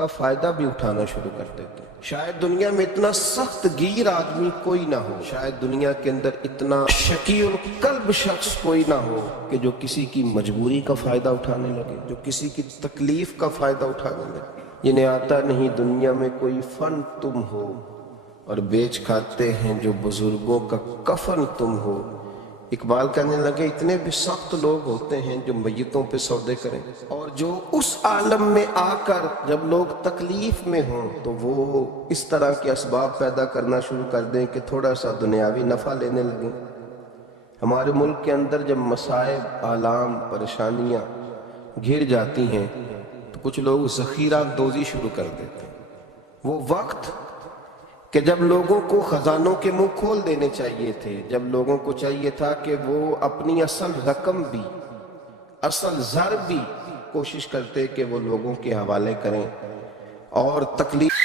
کا فائدہ بھی اٹھانا شروع کر دیتے ہیں۔ شاید دنیا میں اتنا سخت گیر آدمی کوئی نہ ہو، شاید دنیا کے اندر اتنا شقی القلب شخص کوئی نہ ہو کہ جو کسی کی مجبوری کا فائدہ اٹھانے لگے، جو کسی کی تکلیف کا فائدہ اٹھانے لگے۔ جنہیں آتا نہیں دنیا میں کوئی فن تم ہو، اور بیچ کھاتے ہیں جو بزرگوں کا کفن تم ہو۔ اقبال کہنے لگے اتنے بھی سخت لوگ ہوتے ہیں جو میتوں پہ سودے کریں، اور جو اس عالم میں آ کر جب لوگ تکلیف میں ہوں تو وہ اس طرح کے اسباب پیدا کرنا شروع کر دیں کہ تھوڑا سا دنیاوی نفع لینے لگیں۔ ہمارے ملک کے اندر جب مصائب، آلام، پریشانیاں گھر جاتی ہیں تو کچھ لوگ ذخیرہ دوزی شروع کر دیتے ہیں۔ وہ وقت کہ جب لوگوں کو خزانوں کے منہ کھول دینے چاہیے تھے، جب لوگوں کو چاہیے تھا کہ وہ اپنی اصل رقم بھی، اصل زر بھی کوشش کرتے کہ وہ لوگوں کے حوالے کریں، اور تکلیف